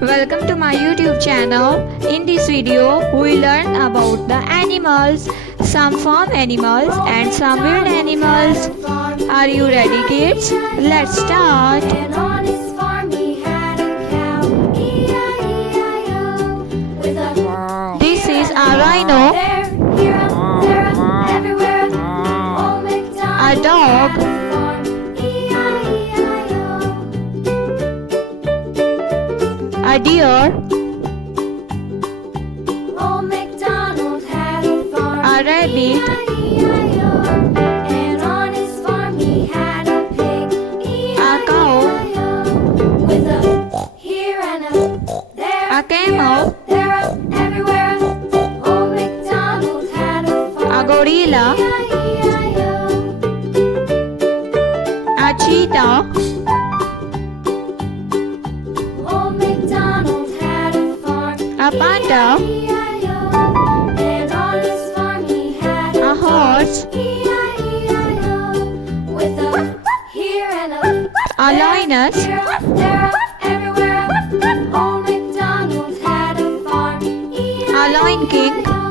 Welcome to my YouTube channel. In this video, we learn about the animals, some farm animals and some wild animals. Are you ready, kids? Let's start. And on his farm he had a cow, E-I-E-I-O, with a This is a rhino, there, here, there, everywhere. Old MacDonald a dog, had a farm, E-I-E-I-O. a deer, Old MacDonald had a farm, a rabbit, E-I-E-I-O. And on his farm he had a pig, E-I-E-I-O, with a here and a there, a camel, there, everywhere. Old MacDonald had a farm, a gorilla, E-I-E-I-O. a cheetah, Old MacDonald had a farm, a panda, E-I-E-I-O. And on his farm he had a horse, E-I-E-I-O, with a here and a lioness, here, there, everywhere. Old MacDonald had a farm, a lion king, E-I-E-I-O.